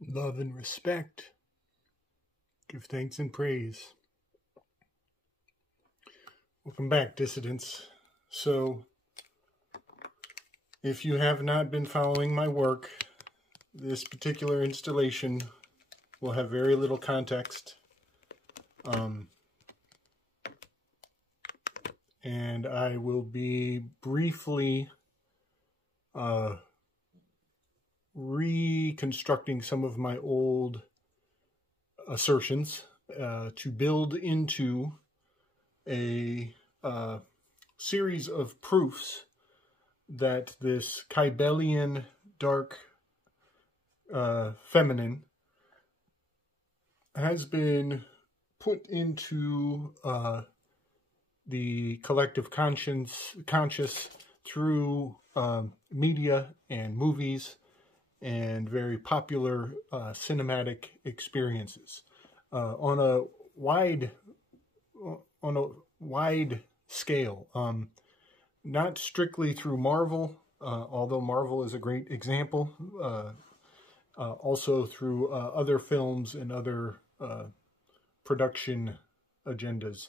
love and respect, give thanks and praise. Welcome back, dissidents. So, if you have not been following my work, this particular installation will have very little context. And I will be briefly reconstructing some of my old assertions to build into a series of proofs that this Kybellian dark feminine has been put into the collective conscious through media and movies and very popular cinematic experiences on a wide scale. Not strictly through Marvel, although Marvel is a great example. Also through other films and other production agendas.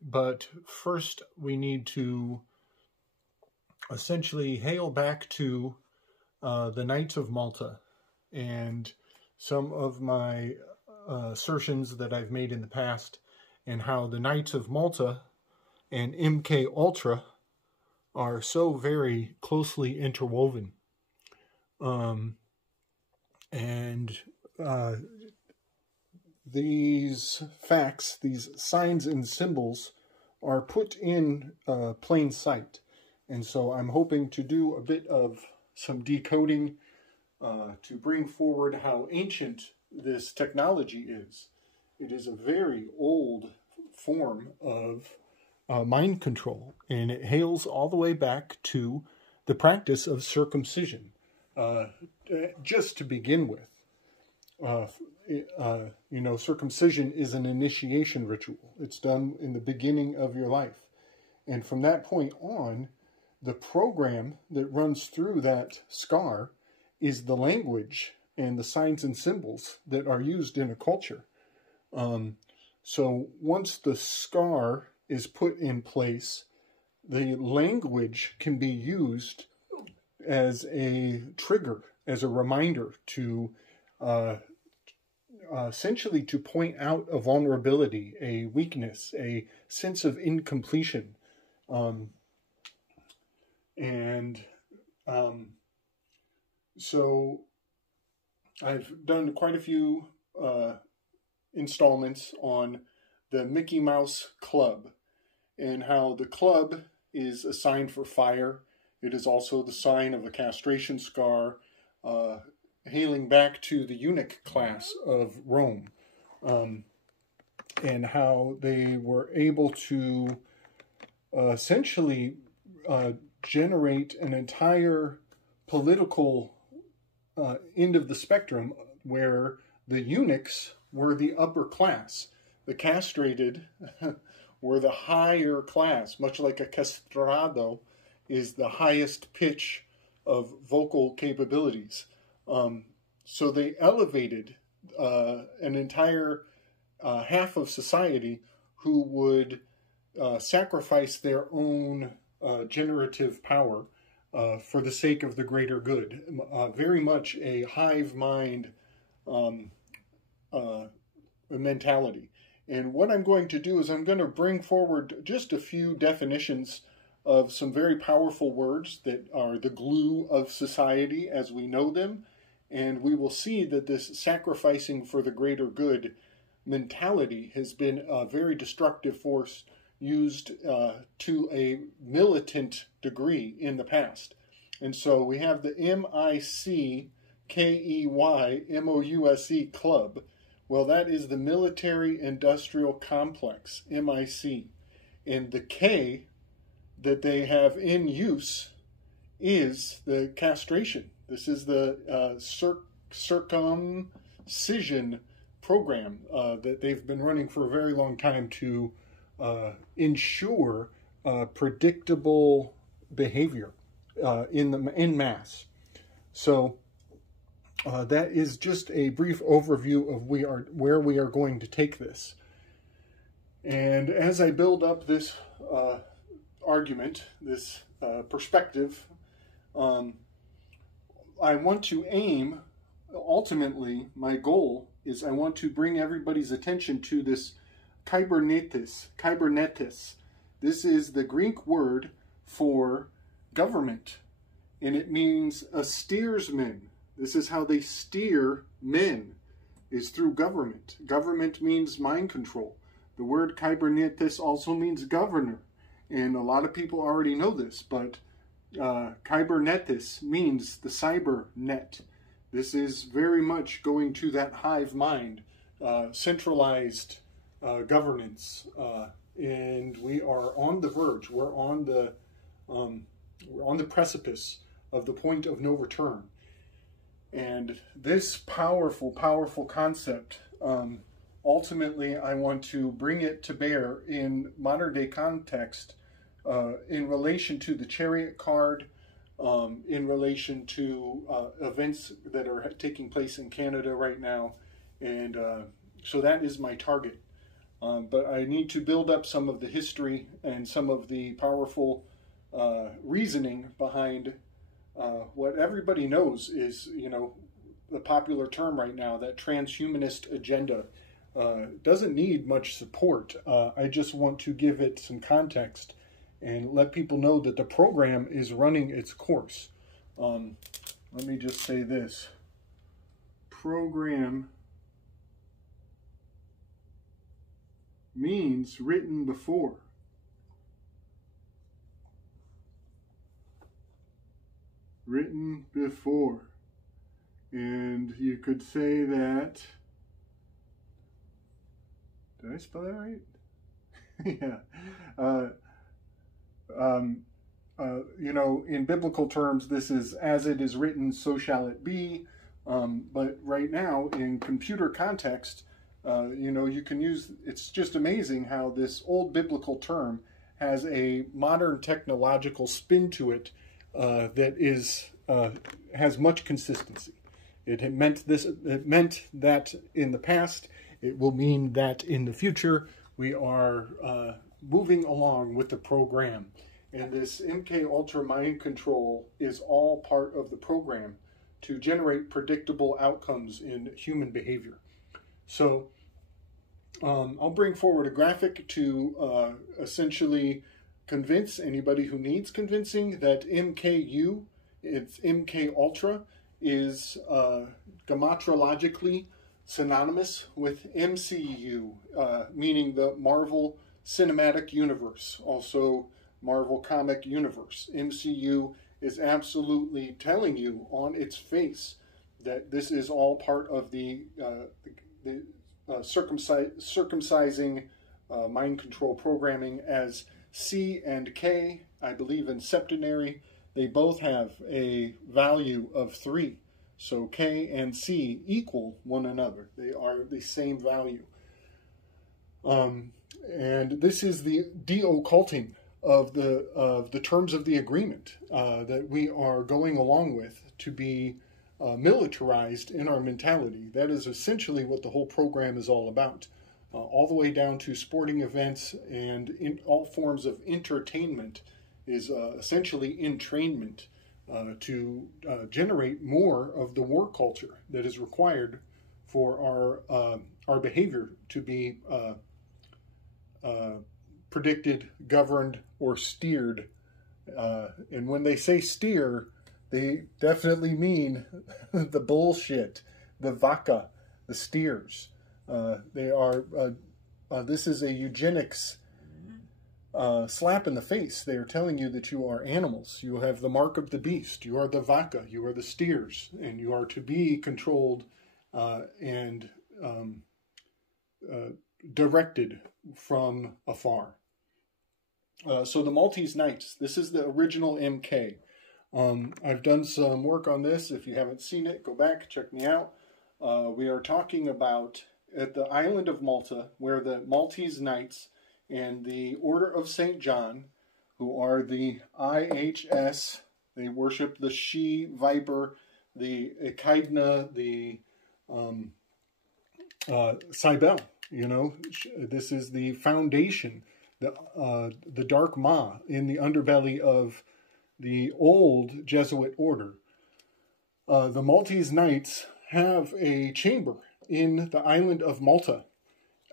But first we need to essentially hail back to the Knights of Malta and some of my assertions that I've made in the past, and how the Knights of Malta and MK Ultra are so very closely interwoven. These facts, these signs and symbols are put in plain sight. And so I'm hoping to do a bit of some decoding to bring forward how ancient this technology is. It is a very old form of mind control, and it hails all the way back to the practice of circumcision. Just to begin with, circumcision is an initiation ritual. It's done in the beginning of your life. And from that point on, the program that runs through that scar is the language and the signs and symbols that are used in a culture. So once the scar is put in place, the language can be used as a trigger, as a reminder to essentially to point out a vulnerability, a weakness, a sense of incompletion. So I've done quite a few installments on the Mickey Mouse Club and how the club is a sign for fire. It is also the sign of a castration scar, hailing back to the eunuch class of Rome, and how they were able to essentially generate an entire political end of the spectrum where the eunuchs were the upper class. The castrated were the higher class, much like a castrado is the highest pitch of vocal capabilities. So they elevated an entire half of society who would sacrifice their own generative power for the sake of the greater good. Very much a hive mind mentality. And what I'm going to do is I'm going to bring forward just a few definitions of some very powerful words that are the glue of society as we know them. And we will see that this sacrificing for the greater good mentality has been a very destructive force used to a militant degree in the past. And so we have the MICKEYMOUSE Club. Well, that is the Military Industrial Complex, MIC. And the K that they have in use is the castration. This is the circumcision program that they've been running for a very long time to ensure predictable behavior in mass. So that is just a brief overview of where we are going to take this. And as I build up this argument, this perspective, I want to aim, ultimately, my goal is I want to bring everybody's attention to this kybernetes. This is the Greek word for government, and it means a steersman. This is how they steer men, is through government. Government means mind control. The word kybernetes also means governor, and a lot of people already know this, but kybernetes means the cyber net. This is very much going to that hive mind, centralized governance, and we are on the verge. We're on the precipice of the point of no return. And this powerful, powerful concept, ultimately, I want to bring it to bear in modern day context, in relation to the Chariot card, in relation to events that are taking place in Canada right now. And so that is my target. But I need to build up some of the history and some of the powerful reasoning behind what everybody knows is, the popular term right now, that transhumanist agenda. Doesn't need much support. I just want to give it some context and let people know that the program is running its course. Let me just say this. Program means written before. Written before. And you could say that... Did I spell that right? Yeah. In biblical terms, this is as it is written, so shall it be. But right now, in computer context, you can use, it's just amazing how this old biblical term has a modern technological spin to it that is has much consistency. It meant that in the past. It will mean that in the future. We are moving along with the program. And this MK Ultra mind control is all part of the program to generate predictable outcomes in human behavior. So I'll bring forward a graphic to essentially convince anybody who needs convincing that MKU, it's MK Ultra, is gematrologically synonymous with MCU, meaning the Marvel Cinematic Universe, also Marvel Comic Universe. MCU is absolutely telling you on its face that this is all part of the circumcising mind control programming, as C and K, I believe in septenary, they both have a value of 3. So K and C equal one another. They are the same value. And this is the de-occulting of the terms of the agreement that we are going along with to be militarized in our mentality. That is essentially what the whole program is all about. All the way down to sporting events and in all forms of entertainment is essentially entrainment. To generate more of the war culture that is required for our behavior to be predicted, governed, or steered. And when they say steer, they definitely mean the bullshit, the vaca, the steers. They are. This is a eugenics slap in the face. They are telling you that you are animals. You have the mark of the beast. You are the vaca. You are the steers. And you are to be controlled and directed from afar. So the Maltese Knights, this is the original MK. I've done some work on this. If you haven't seen it, go back, check me out. We are talking about at the island of Malta, where the Maltese Knights and the Order of St. John, who are the IHS, they worship the SHI-Viper the Echidna, the Cybele. You know, this is the foundation, the Dark Ma in the underbelly of the old Jesuit order. The Maltese Knights have a chamber in the island of Malta,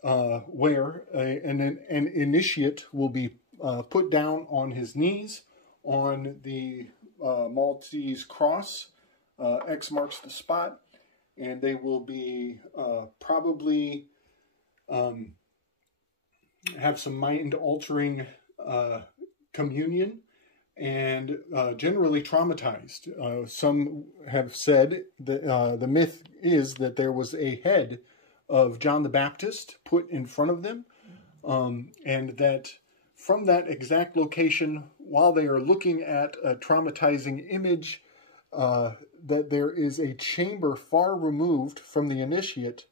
where an initiate will be put down on his knees on the Maltese cross. X marks the spot, and they will be probably have some mind-altering communion, and generally traumatized. Some have said that the myth is that there was a head of John the Baptist put in front of them, and that from that exact location, while they are looking at a traumatizing image, that there is a chamber far removed from the initiate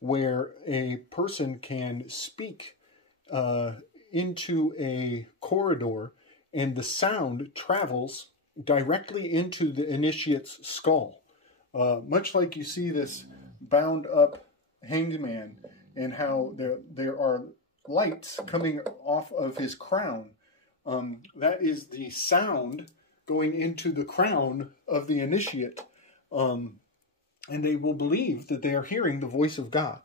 where a person can speak into a corridor, and the sound travels directly into the initiate's skull. Much like you see this bound up hanged man, and how there are lights coming off of his crown. That is the sound going into the crown of the initiate. And they will believe that they are hearing the voice of God.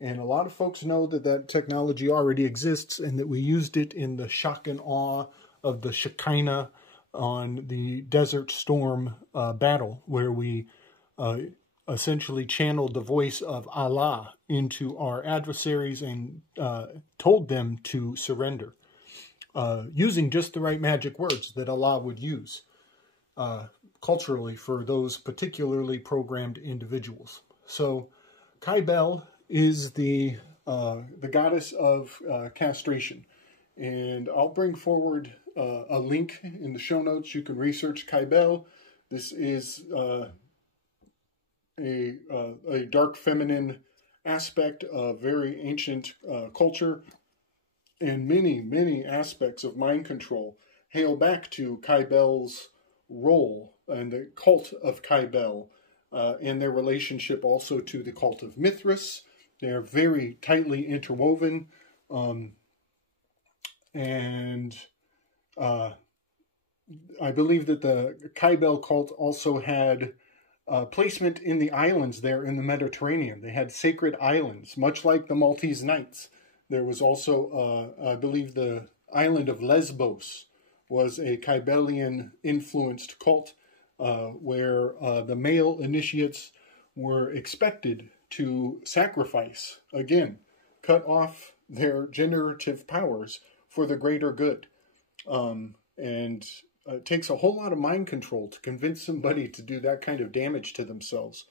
And a lot of folks know that that technology already exists, and that we used it in the shock and awe of the Shekinah on the Desert Storm battle, where we essentially channeled the voice of Allah into our adversaries and told them to surrender, using just the right magic words that Allah would use culturally for those particularly programmed individuals. So Cybele is the goddess of castration, and I'll bring forward a link in the show notes. You can research Cybele. This is a dark feminine aspect of very ancient culture, and many aspects of mind control hail back to Cybele's role and the cult of Kybell, and their relationship also to the cult of Mithras. They're very tightly interwoven, and I believe that the Kybell cult also had placement in the islands there in the Mediterranean. They had sacred islands, much like the Maltese Knights. There was also, I believe, the island of Lesbos was a Kybelian-influenced cult, where the male initiates were expected to sacrifice, again, cut off their generative powers for the greater good. And it takes a whole lot of mind control to convince somebody to do that kind of damage to themselves,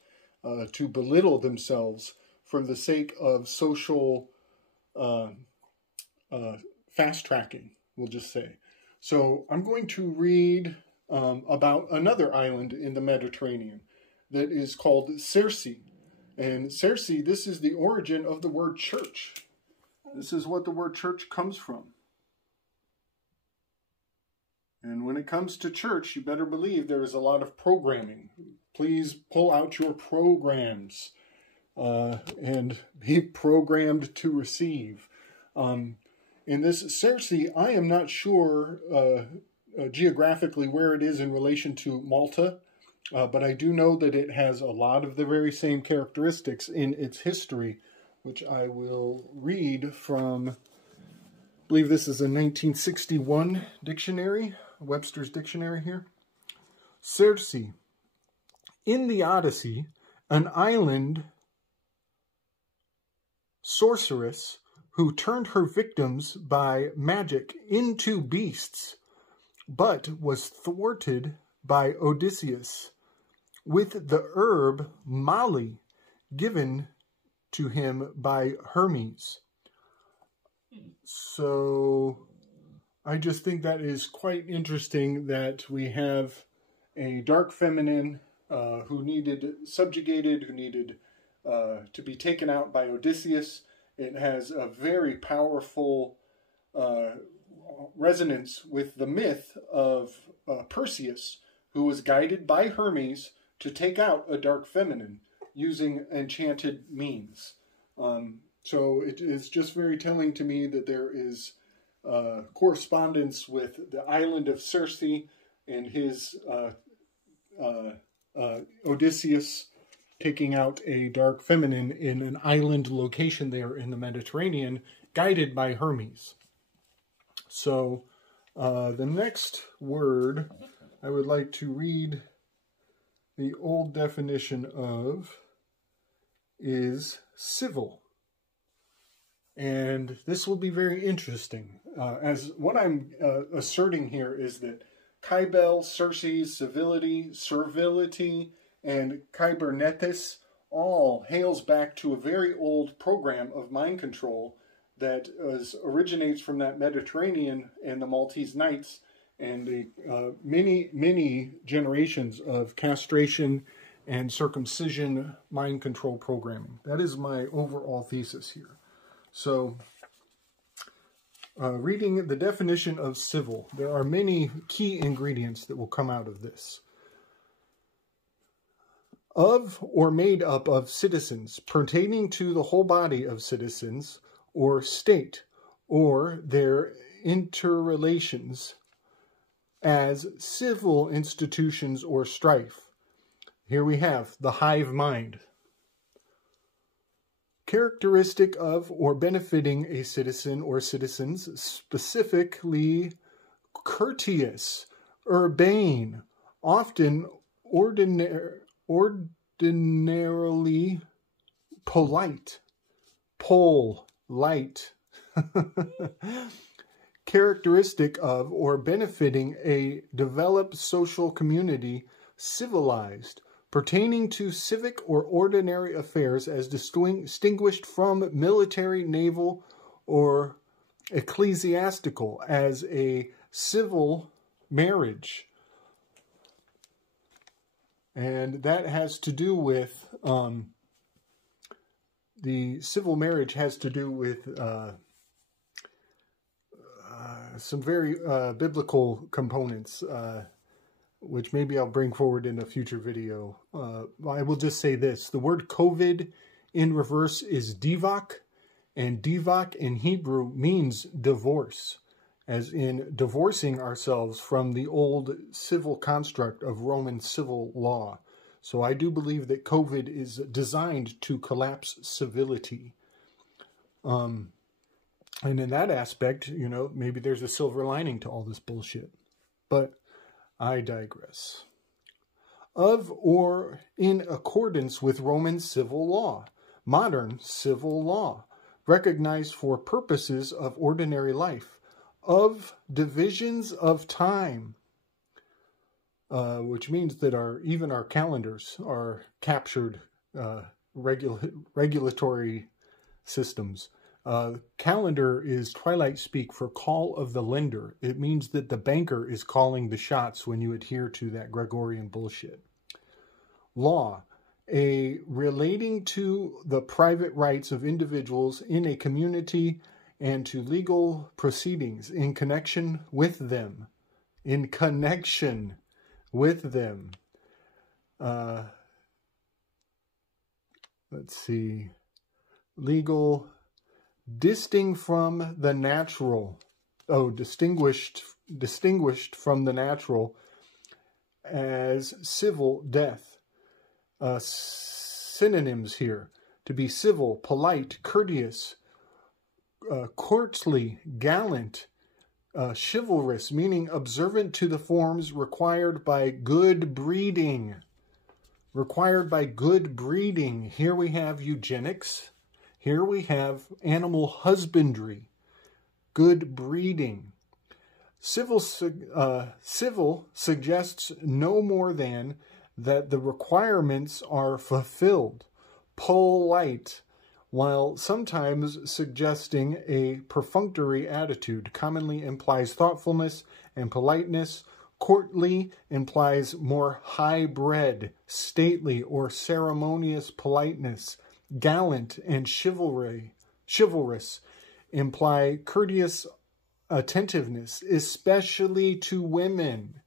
to belittle themselves for the sake of social fast-tracking, we'll just say. So I'm going to read about another island in the Mediterranean that is called Circe. And Circe, this is the origin of the word church. This is what the word church comes from. And when it comes to church, you better believe there is a lot of programming. Please pull out your programs and be programmed to receive. In this Circe, I am not sure geographically where it is in relation to Malta, but I do know that it has a lot of the very same characteristics in its history, which I will read from, I believe this is a 1961 dictionary, Webster's Dictionary here. Circe. In the Odyssey, an island sorceress who turned her victims by magic into beasts, but was thwarted by Odysseus with the herb Mali given to him by Hermes. So I just think that is quite interesting that we have a dark feminine who needed subjugated, who needed to be taken out by Odysseus. It has a very powerful resonance with the myth of Perseus, who was guided by Hermes to take out a dark feminine using enchanted means. So it is just very telling to me that there is correspondence with the island of Circe and his Odysseus taking out a dark feminine in an island location there in the Mediterranean, guided by Hermes. So the next word I would like to read the old definition of is civil. And this will be very interesting. As what I'm asserting here is that Kybell, Circe, servility, and kybernetis all hails back to a very old program of mind control that originates from that Mediterranean and the Maltese Knights and the many generations of castration and circumcision mind control programming. That is my overall thesis here. So, reading the definition of civil, there are many key ingredients that will come out of this. Of or made up of citizens, pertaining to the whole body of citizens, or state, or their interrelations, as civil institutions or strife. Here we have the hive mind. Characteristic of or benefiting a citizen or citizens, specifically courteous, urbane, often ordinarily polite, light. Characteristic of or benefiting a developed social community, civilized, pertaining to civic or ordinary affairs as distinguished from military, naval, or ecclesiastical, as a civil marriage. And that has to do with, the civil marriage has to do with some very biblical components, which maybe I'll bring forward in a future video. I will just say this. The word COVID in reverse is divak, and divak in Hebrew means divorce, as in divorcing ourselves from the old civil construct of Roman civil law. So I do believe that COVID is designed to collapse civility. And in that aspect, you know, maybe there's a silver lining to all this bullshit. But I digress. Of or in accordance with Roman civil law, modern civil law, recognized for purposes of ordinary life, of divisions of time, which means that even our calendars are captured regulatory systems. Calendar is Twilight speak for call of the lender. It means that the banker is calling the shots when you adhere to that Gregorian bullshit. Law, a relating to the private rights of individuals in a community and to legal proceedings in connection with them. In connection with them. Let's see. Legal... distinct from the natural. Oh, distinguished from the natural as civil death. Synonyms here. To be civil, polite, courteous, courtly, gallant, chivalrous, meaning observant to the forms required by good breeding. Required by good breeding. Here we have eugenics. Here we have animal husbandry, good breeding. Civil suggests no more than that the requirements are fulfilled, polite, while sometimes suggesting a perfunctory attitude, commonly implies thoughtfulness and politeness. Courtly implies more high-bred, stately, or ceremonious politeness. Gallant and chivalrous imply courteous attentiveness, especially to women.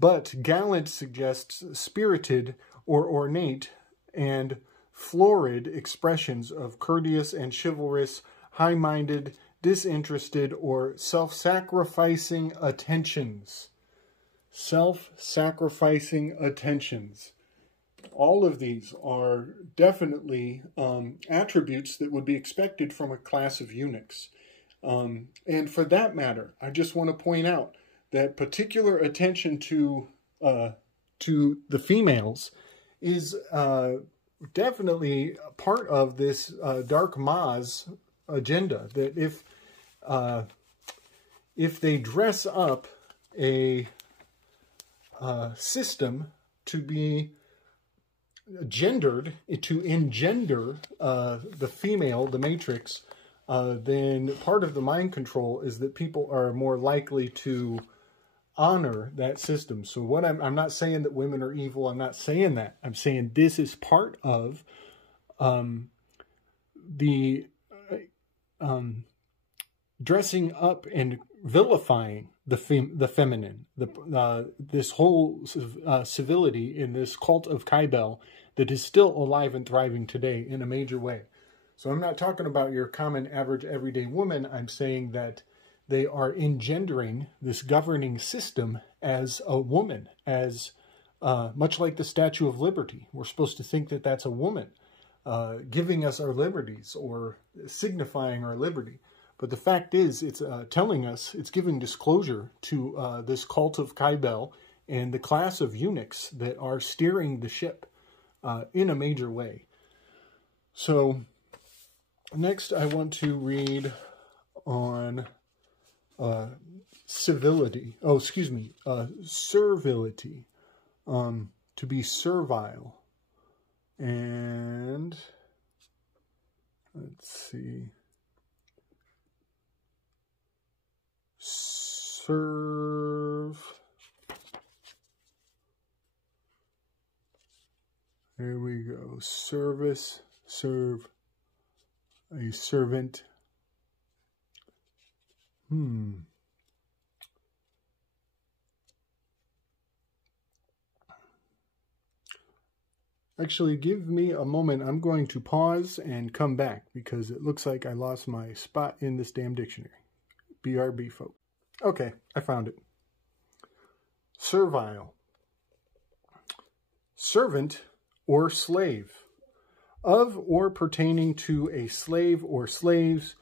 but gallant suggests spirited or ornate and florid expressions of courteous and chivalrous, high-minded, disinterested, or self-sacrificing attentions. Self-sacrificing attentions. All of these are definitely attributes that would be expected from a class of eunuchs. And for that matter, I just want to point out that particular attention to the females is definitely part of this Dark Ma's agenda. That if they dress up a system to be gendered, to engender the female, the matrix, then part of the mind control is that people are more likely to honor that system. So what I'm not saying that women are evil. I'm not saying that. I'm saying this is part of the dressing up and vilifying the feminine, this whole civility in this cult of Kybell that is still alive and thriving today in a major way. So I'm not talking about your common, average, everyday woman. I'm saying that they are engendering this governing system as a woman, as much like the Statue of Liberty. We're supposed to think that that's a woman giving us our liberties or signifying our liberty. But the fact is, it's telling us, it's giving disclosure to this cult of Kybell and the class of eunuchs that are steering the ship in a major way. So next I want to read on servility. To be servile. And let's see. There we go. Service, serve, a servant. Actually, give me a moment. I'm going to pause and come back because it looks like I lost my spot in this damn dictionary. BRB, folks. Okay, I found it. Servile. Servant or slave. Of or pertaining to a slave or slaves,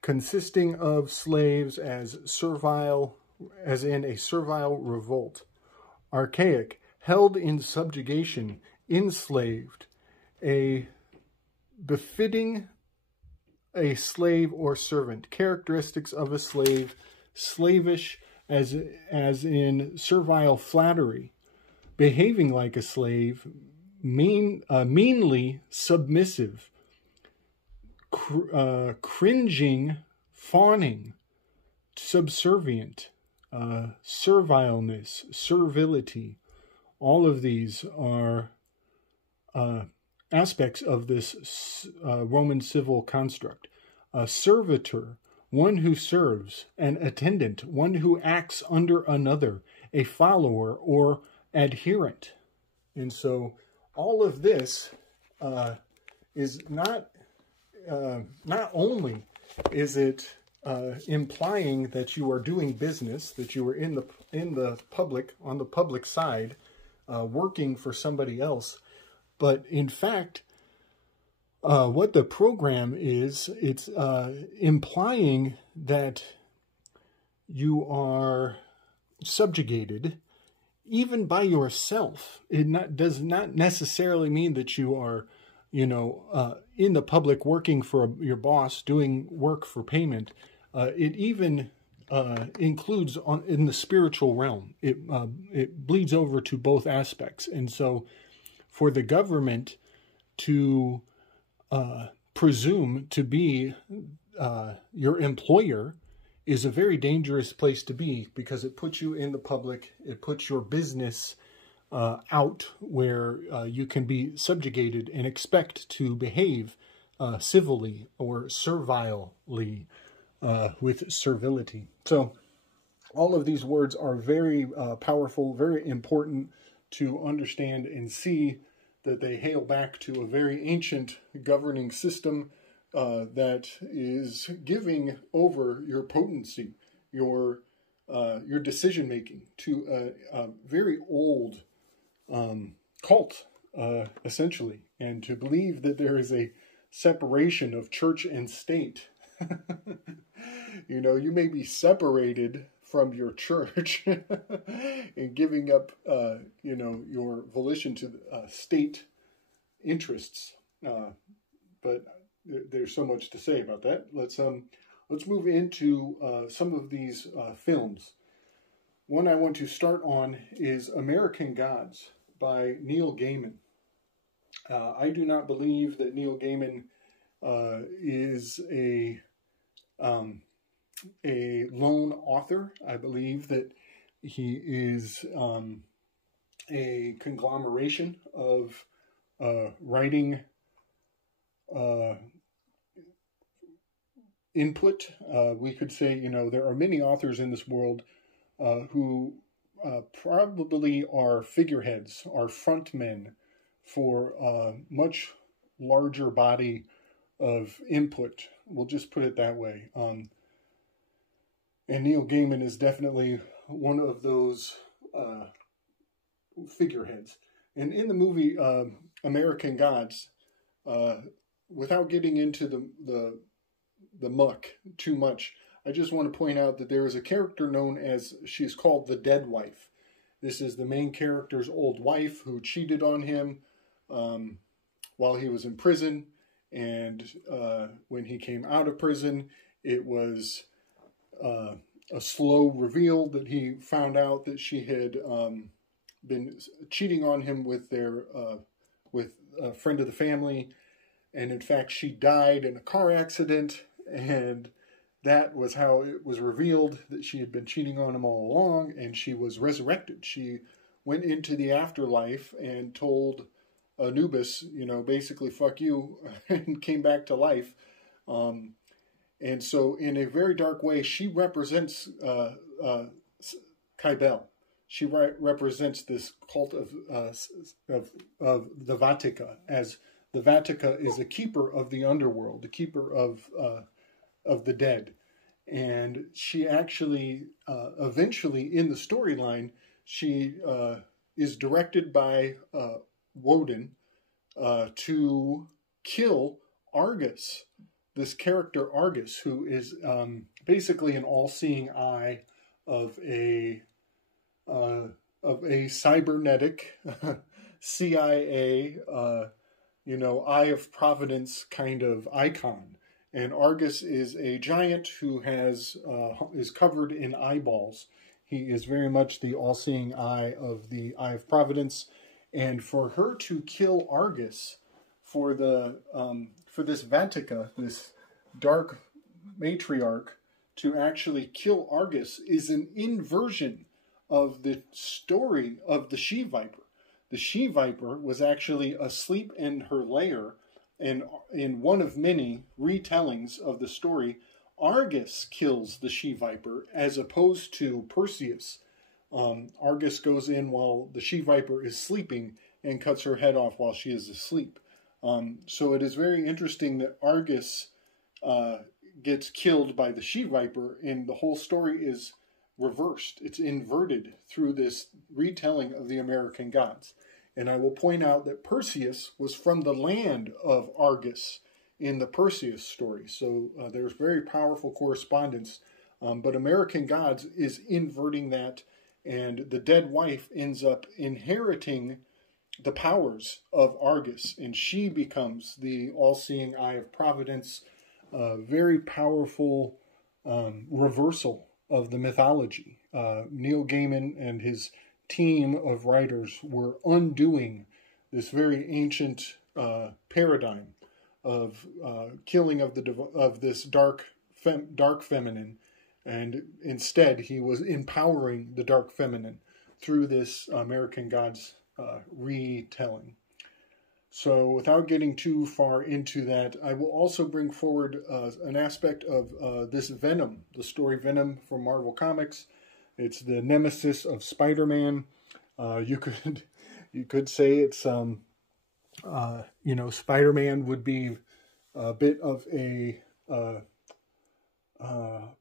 consisting of slaves as servile, as in a servile revolt. Archaic. Held in subjugation, enslaved. A befitting a slave or servant. Characteristics of a slave: slavish, as in servile flattery, behaving like a slave, meanly submissive, cringing, fawning, subservient, servileness, servility. All of these are aspects of this Roman civil construct. A servitor, one who serves. An attendant, one who acts under another. A follower or adherent. And so all of this is not only is it implying that you are doing business, that you are in the public, on the public side, working for somebody else, but in fact, what the program is, it's implying that you are subjugated even by yourself. It does not necessarily mean that you are, in the public working for your boss, doing work for payment. It even includes in the spiritual realm. It bleeds over to both aspects. And so for the government to presume to be your employer is a very dangerous place to be, because it puts you in the public, it puts your business out where you can be subjugated and expect to behave civilly or servilely with servility. So All of these words are very powerful, very important to understand and see that they hail back to a very ancient governing system that is giving over your potency, your decision making to a very old cult, essentially, and to believe that there is a separation of church and state. You know, you may be separated from your church and giving up, you know, your volition to state interests. But there's so much to say about that. Let's move into some of these films. One I want to start on is American Gods by Neil Gaiman. I do not believe that Neil Gaiman is a lone author. I believe that he is a conglomeration of writing input. We could say, you know, there are many authors in this world who probably are figureheads, are frontmen for a much larger body of input. We'll just put it that way. And Neil Gaiman is definitely one of those figureheads. And in the movie American Gods, without getting into the muck too much, I just want to point out that there is a character known as, she's called the Dead Wife. This is the main character's old wife who cheated on him while he was in prison. And when he came out of prison, it was a slow reveal that he found out that she had been cheating on him with with a friend of the family. And in fact, she died in a car accident, and that was how it was revealed that she had been cheating on him all along, and she was resurrected. She went into the afterlife and told Anubis, you know, basically, fuck you, and came back to life. And so in a very dark way, she represents Kybell. She represents this cult of the Vatica, as the Vatica is a keeper of the underworld, the keeper of the dead. And she actually, eventually in the storyline, she is directed by Woden to kill Argus, this character Argus, who is basically an all-seeing eye of a cybernetic CIA, you know, Eye of Providence kind of icon. And Argus is a giant who has is covered in eyeballs. He is very much the all-seeing eye of the Eye of Providence. And for her to kill Argus, for this Vatica, this dark matriarch, to actually kill Argus is an inversion of the story of the SHI-Viper. The SHI-Viper was actually asleep in her lair, and in one of many retellings of the story, Argus kills the SHI-Viper as opposed to Perseus. Argus goes in while the SHI-Viper is sleeping and cuts her head off while she is asleep. So it is very interesting that Argus gets killed by the SHI-Viper, and the whole story is reversed. It's inverted through this retelling of the American Gods. And I will point out that Perseus was from the land of Argus in the Perseus story. So there's very powerful correspondence. But American Gods is inverting that, and the dead wife ends up inheriting the powers of Argus, and she becomes the all-seeing eye of Providence. Very powerful reversal of the mythology. Neil Gaiman and his team of writers were undoing this very ancient paradigm of killing of this dark feminine, and instead he was empowering the dark feminine through this American Gods retelling. So without getting too far into that, I will also bring forward an aspect of this Venom, the story Venom from Marvel Comics. It's the nemesis of Spider-Man. You could say it's you know, Spider-Man would be a bit of a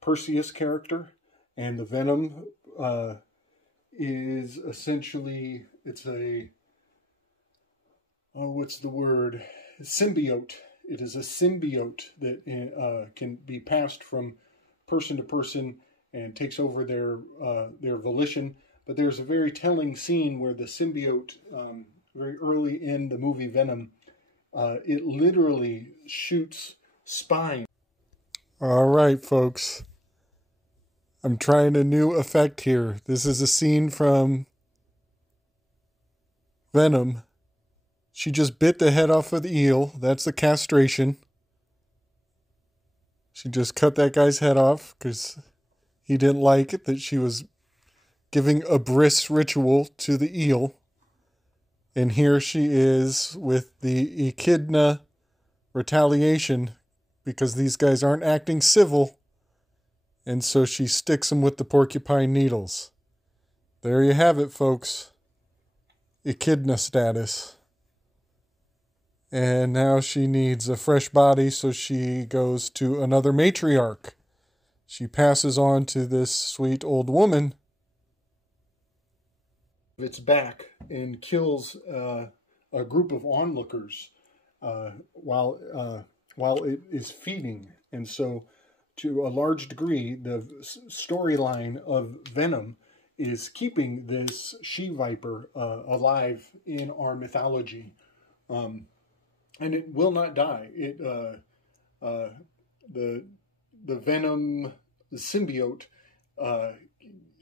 Perseus character, and the Venom is essentially, it's a, what's the word? Symbiote. It is a symbiote that can be passed from person to person and takes over their volition. But there's a very telling scene where the symbiote, very early in the movie Venom, it literally shoots spine. All right, folks. I'm trying a new effect here. This is a scene from Venom. She just bit the head off of the eel. That's the castration. She just cut that guy's head off because he didn't like it that she was giving a bris ritual to the eel. And here she is with the echidna retaliation because these guys aren't acting civil. And so she sticks them with the porcupine needles. There you have it, folks. Echidna status. And now she needs a fresh body, so she goes to another matriarch. She passes on to this sweet old woman. It's back and kills a group of onlookers while it is feeding. And so, to a large degree, the storyline of Venom is keeping this she-viper alive in our mythology. And it will not die. The Venom symbiote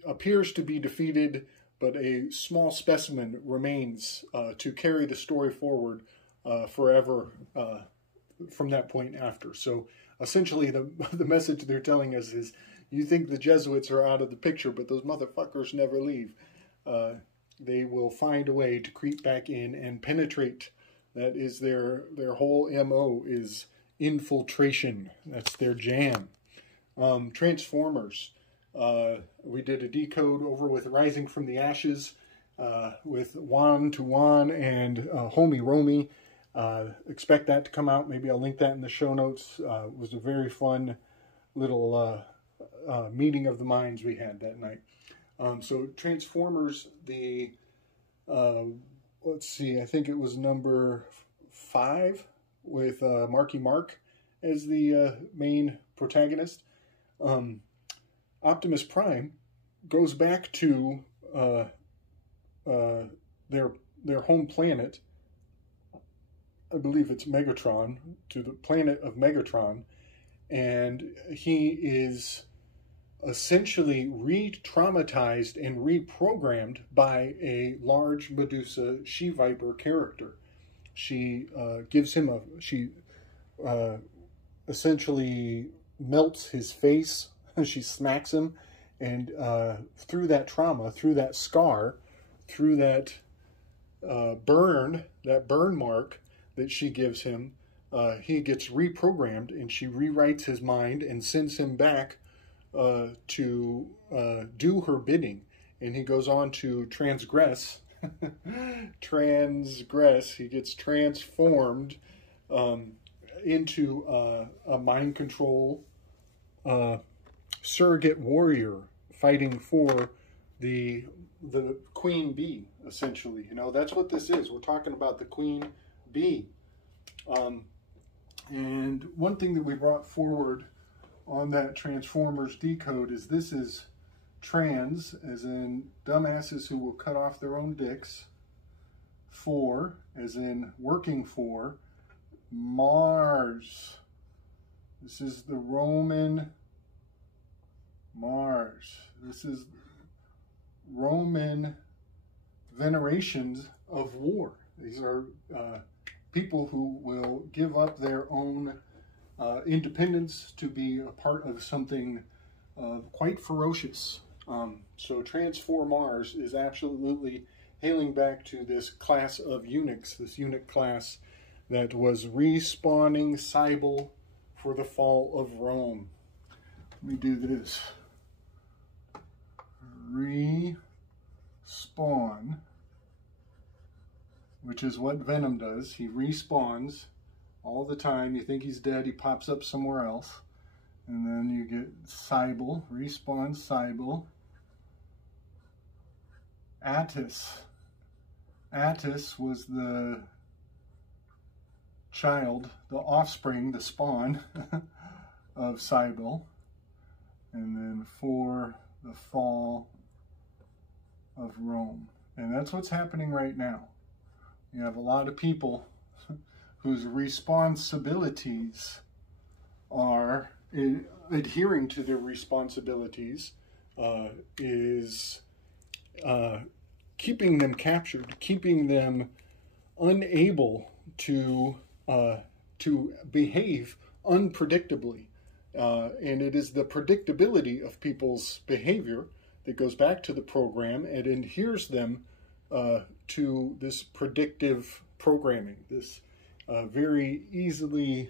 appears to be defeated, but a small specimen remains to carry the story forward forever from that point after. So essentially the message they're telling us is, you think the Jesuits are out of the picture, but those motherfuckers never leave. They will find a way to creep back in and penetrate. That is their whole MO, is infiltration. That's their jam. Transformers. We did a decode over with Rising from the Ashes with Juan to Juan and Homie Romy. Expect that to come out. Maybe I'll link that in the show notes. It was a very fun little meeting of the minds we had that night. So Transformers, let's see, I think it was number 5 with Marky Mark as the main protagonist. Optimus Prime goes back to their home planet. I believe it's Megatron, to the planet of Megatron, and he is essentially re-traumatized and reprogrammed by a large Medusa she-viper character. She gives him she essentially melts his face. She smacks him, and through that trauma, through that scar, through that burn mark that she gives him, he gets reprogrammed, and she rewrites his mind and sends him back to do her bidding. And he goes on to transgress. He gets transformed into a mind control surrogate warrior fighting for the queen bee, essentially. You know, that's what this is. We're talking about the queen bee. And one thing that we brought forward on that Transformers decode is this is trans, as in dumbasses who will cut off their own dicks, for, as in working for, Mars. This is the Roman Mars. This is Roman venerations of war. These are people who will give up their own independence to be a part of something quite ferocious. So Transform Mars is absolutely hailing back to this class of eunuchs, this eunuch class that was respawning Cybele for the fall of Rome. Let me do this. respawn, which is what Venom does. He respawns all the time. You think he's dead, he pops up somewhere else. And then you get Cybele, respawn Cybele. Attis. Attis was the child, the offspring, the spawn of Cybele. And then for the fall of Rome. And that's what's happening right now. You have a lot of people whose responsibilities are adhering to their responsibilities is keeping them captured, keeping them unable to behave unpredictably. And it is the predictability of people's behavior that goes back to the program and adheres them to this predictive programming, this very easily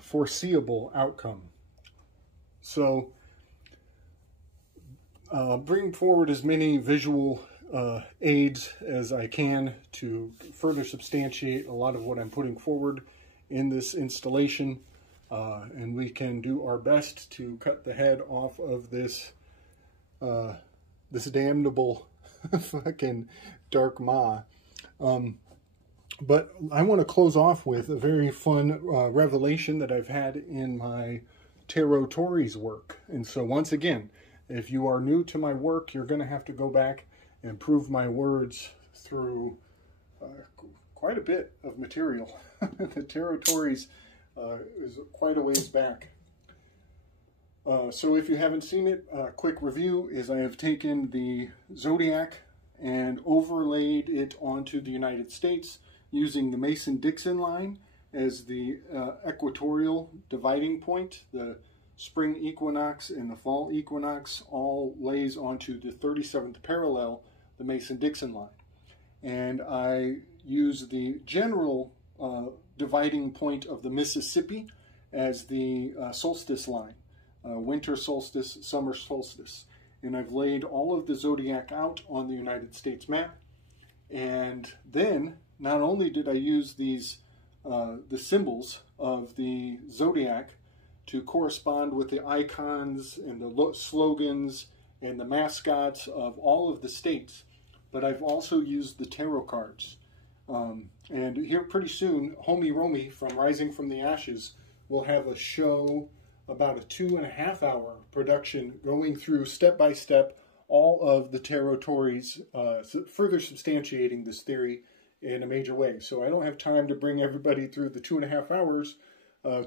foreseeable outcome. So bring forward as many visual aids as I can to further substantiate a lot of what I'm putting forward in this installation, and we can do our best to cut the head off of this this damnable fucking Dark Ma. But I want to close off with a very fun revelation that I've had in my Tarot Tories work. And so once again, if you are new to my work, you're going to have to go back and prove my words through quite a bit of material. The Tarot Tories is quite a ways back. So if you haven't seen it, a quick review is I have taken the Zodiac and overlaid it onto the United States using the Mason-Dixon line as the equatorial dividing point. The spring equinox and the fall equinox all lays onto the 37th parallel, the Mason-Dixon line. And I use the general dividing point of the Mississippi as the solstice line, winter solstice, summer solstice. And I've laid all of the zodiac out on the United States map. And then not only did I use these the symbols of the zodiac to correspond with the icons and the slogans and the mascots of all of the states, but I've also used the tarot cards. And here pretty soon, Homie Romy from Rising from the Ashes will have a show, about a 2.5-hour production, going through step by step all of the Tarot Tories, further substantiating this theory in a major way. So I don't have time to bring everybody through the 2.5 hours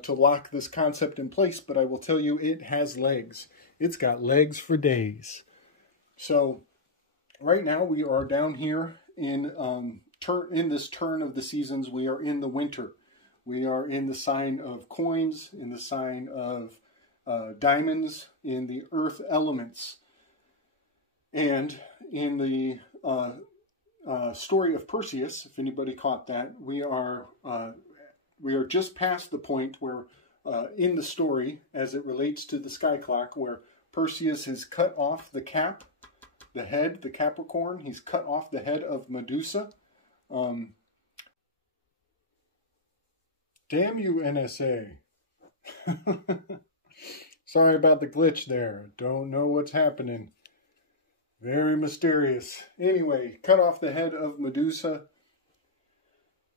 to lock this concept in place, but I will tell you it has legs. It's got legs for days. So right now we are down here in this turn of the seasons. We are in the winter. We are in the sign of coins, in the sign of diamonds, in the earth elements. And in the story of Perseus, if anybody caught that, we are just past the point where, in the story, as it relates to the sky clock, where Perseus has cut off the cap, the head, the Capricorn. He's cut off the head of Medusa. Damn you, NSA. Sorry about the glitch there. Don't know what's happening. Very mysterious. Anyway, cut off the head of Medusa.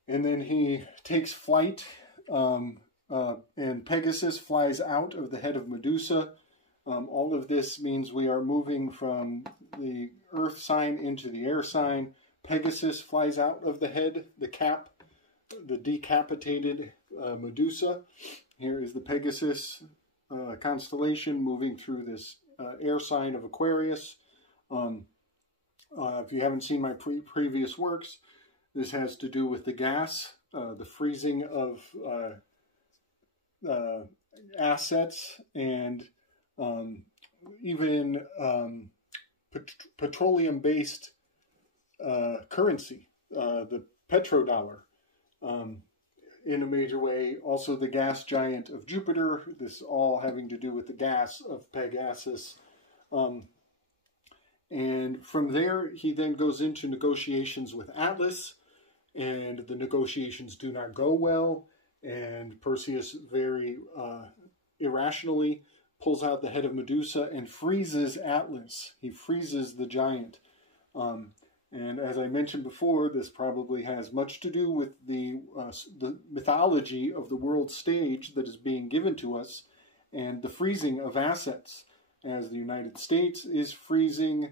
And then he takes flight. And Pegasus flies out of the head of Medusa. All of this means we are moving from the earth sign into the air sign. Pegasus flies out of the head, the cap, the decapitated Medusa. Here is the Pegasus constellation moving through this air sign of Aquarius. If you haven't seen my previous works, this has to do with the gas, the freezing of assets, and even petroleum-based currency, the petrodollar, in a major way. Also the gas giant of Jupiter, this all having to do with the gas of Pegasus. And from there, he then goes into negotiations with Atlas, and the negotiations do not go well, and Perseus very irrationally pulls out the head of Medusa and freezes Atlas. He freezes the giant. And as I mentioned before, this probably has much to do with the mythology of the world stage that is being given to us, and the freezing of assets, as the United States is freezing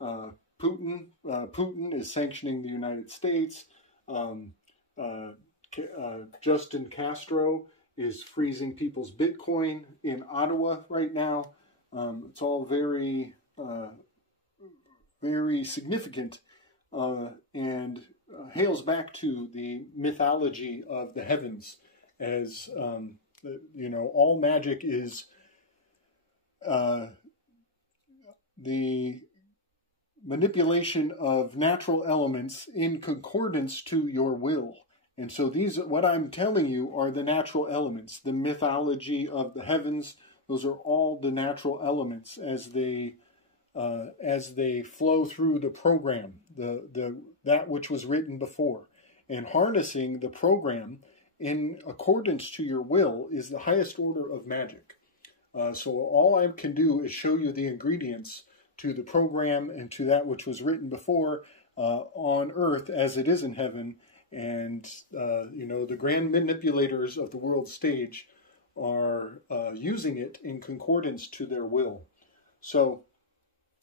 Putin. Putin is sanctioning the United States. Justin Castro is freezing people's Bitcoin in Ottawa right now. It's all very, very significant, and hails back to the mythology of the heavens, as all magic is the manipulation of natural elements in concordance to your will. And so what I'm telling you are the natural elements, the mythology of the heavens. Those are all the natural elements as they flow through the program, that which was written before. And harnessing the program in accordance to your will is the highest order of magic. So all I can do is show you the ingredients to the program and to that which was written before on earth as it is in heaven. And, the grand manipulators of the world stage are using it in concordance to their will. So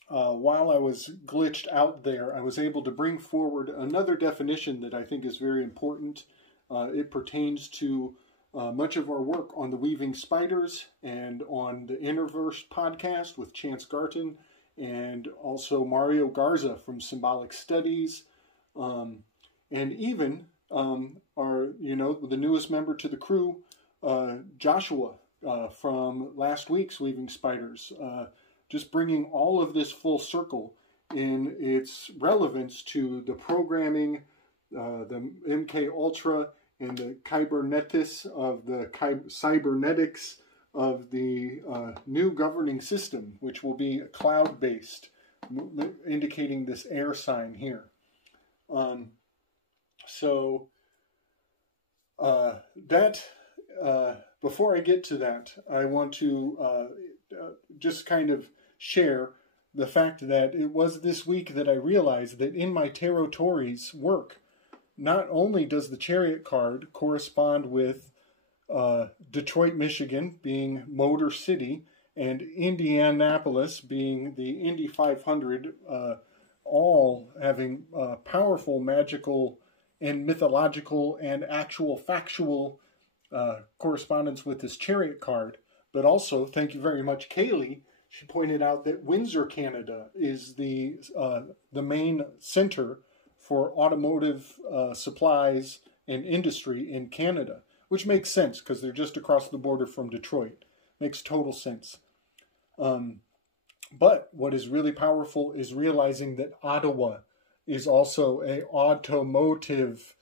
while I was glitched out there, I was able to bring forward another definition that I think is very important. It pertains to much of our work on the Weaving Spiders and on the Innerverse podcast with Chance Garton and also Mario Garza from Symbolic Studies. And even the newest member to the crew, Joshua from last week's Weaving Spiders, just bringing all of this full circle in its relevance to the programming, the MK Ultra, and the cybernetics of the cybernetics of the new governing system, which will be cloud-based, indicating this air sign here. Before I get to that, I want to just kind of share the fact that it was this week that I realized that in my Tarot Tories work, not only does the Chariot card correspond with Detroit, Michigan being Motor City, and Indianapolis being the Indy 500, all having powerful magical and mythological and actual factual correspondence with this Chariot card. But also, thank you very much, Kaylee. She pointed out that Windsor, Canada is the main center for automotive supplies and industry in Canada, which makes sense because they're just across the border from Detroit. Makes total sense. But what is really powerful is realizing that Ottawa is also an automotive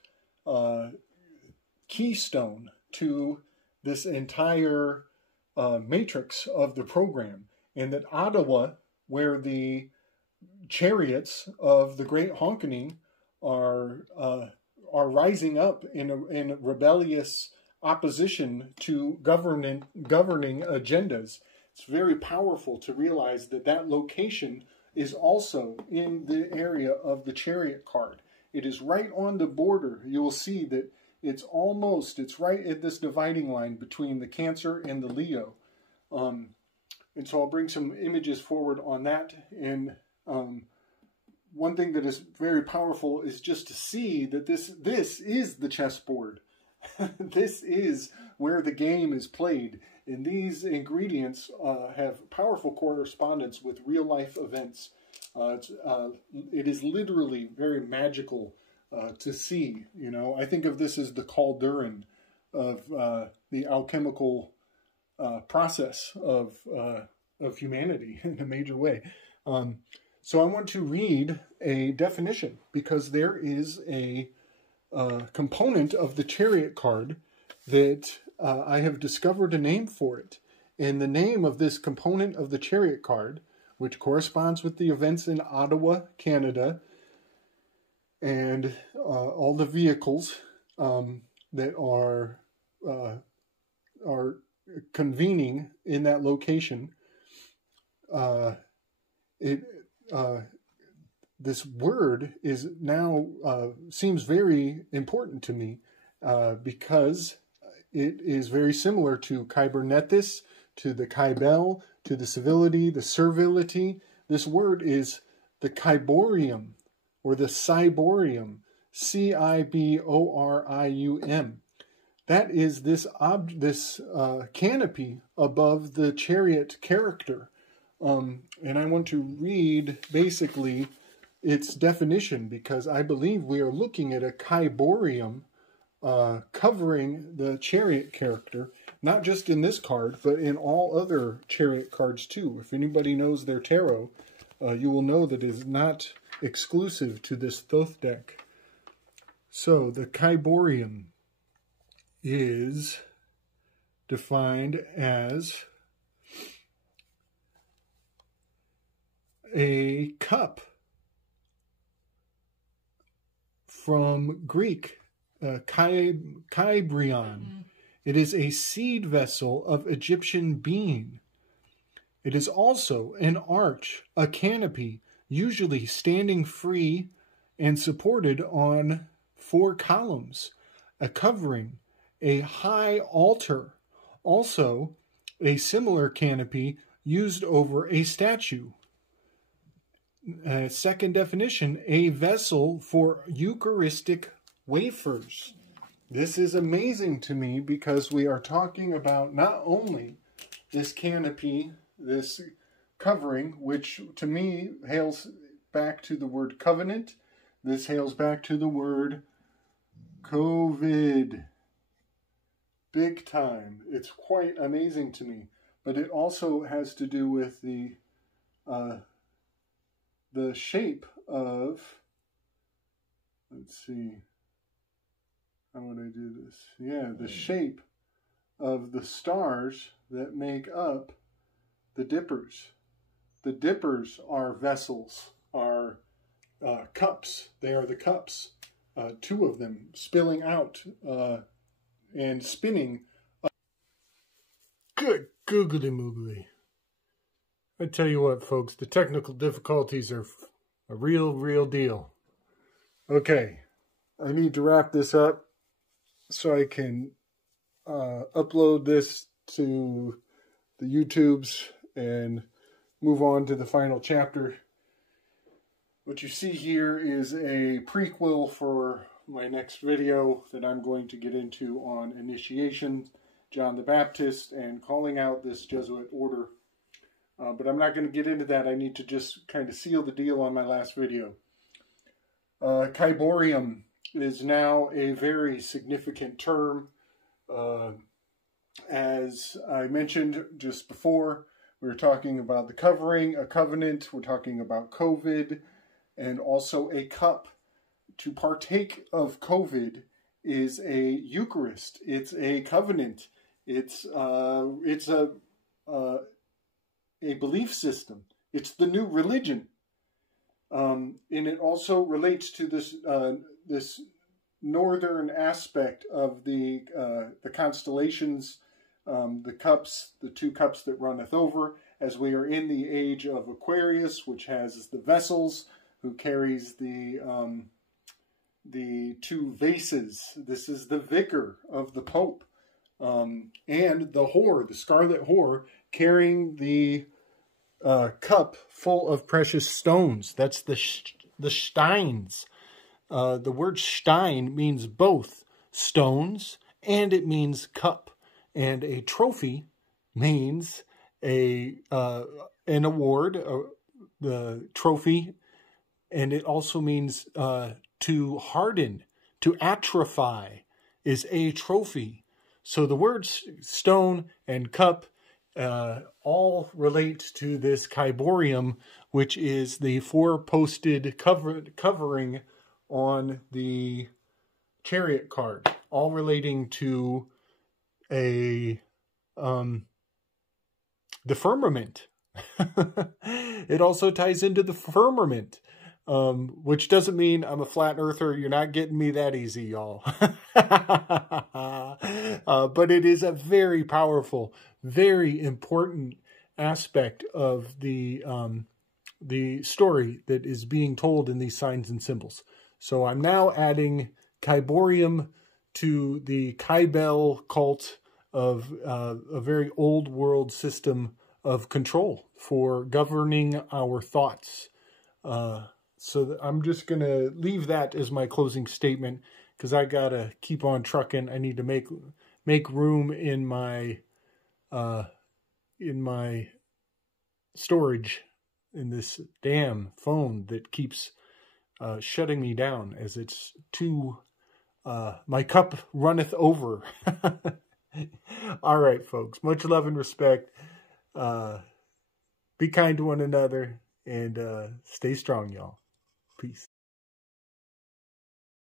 keystone to this entire matrix of the program, and that Ottawa, where the chariots of the Great Honkening are rising up in rebellious opposition to governing agendas. It's very powerful to realize that location is also in the area of the Chariot card. It is right on the border. You will see that it's right at this dividing line between the Cancer and the Leo. And so I'll bring some images forward on that. And one thing that is very powerful is just to see that this is the chessboard. This is where the game is played. And these ingredients have powerful correspondence with real-life events. It is literally very magical to see. I think of this as the cauldron of the alchemical process of humanity in a major way. So I want to read a definition because there is a component of the Chariot card that I have discovered a name for it. And the name of this component of the Chariot card which corresponds with the events in Ottawa, Canada, and all the vehicles that are convening in that location. This word is now seems very important to me because it is very similar to kybernetis, to the Cybele, to the civility, the servility. This word is the Kyborium, or the Cyborium, Ciborium. That is this canopy above the chariot character. And I want to read basically its definition, because I believe we are looking at a Kyborium covering the chariot character, not just in this card, but in all other chariot cards too. If anybody knows their tarot, you will know that it is not exclusive to this Thoth deck. So the Kyborium is defined as a cup, from Greek, kybrion. It is a seed vessel of Egyptian being. It is also an arch, a canopy, usually standing free and supported on 4 columns, a covering, a high altar, also a similar canopy used over a statue. Second definition, a vessel for Eucharistic wafers. This is amazing to me because we are talking about not only this canopy, this covering, which to me hails back to the word covenant. This hails back to the word COVID. Big time. It's quite amazing to me. But it also has to do with the shape of, let's see, how would I do this? Yeah, the shape of the stars that make up the dippers. The dippers are vessels, are cups. They are the cups, 2 of them spilling out and spinning. Good googly moogly. I tell you what, folks, the technical difficulties are a real deal. Okay, I need to wrap this up so I can upload this to the YouTubes and move on to the final chapter. What you see here is a prequel for my next video that I'm going to get into on initiation, John the Baptist, and calling out this Jesuit order. But I'm not going to get into that. I need to just kind of seal the deal on my last video. Kyborium is now a very significant term. As I mentioned just before, we were talking about the covering, a covenant. We're talking about COVID, and also a cup. To partake of COVID is a Eucharist. It's a covenant. It's a belief system. It's the new religion, and it also relates to this this northern aspect of the constellations, the cups, the 2 cups that runneth over, as we are in the age of Aquarius, which has the vessels, who carries the 2 vases. This is the vicar of the Pope, and the whore, the scarlet whore, carrying the cup full of precious stones. That's the steins. The word stein means both stones and it means cup. And a trophy means an award, the trophy, and it also means to harden, to atrophy is a trophy. So the words stone and cup all relate to this Kyborium, which is the 4-posted covering on the chariot card, all relating to the firmament, It also ties into the firmament, which doesn't mean I'm a flat earther. You're not getting me that easy, y'all. But it is a very powerful, very important aspect of the story that is being told in these signs and symbols. So I'm now adding Kyborium to the Kybell cult of a very old world system of control for governing our thoughts. So I'm just going to leave that as my closing statement, because I got to keep on trucking. I need to make room in my storage in this damn phone that keeps shutting me down as it's too, my cup runneth over. All right, folks, much love and respect. Be kind to one another, and stay strong, y'all. Peace.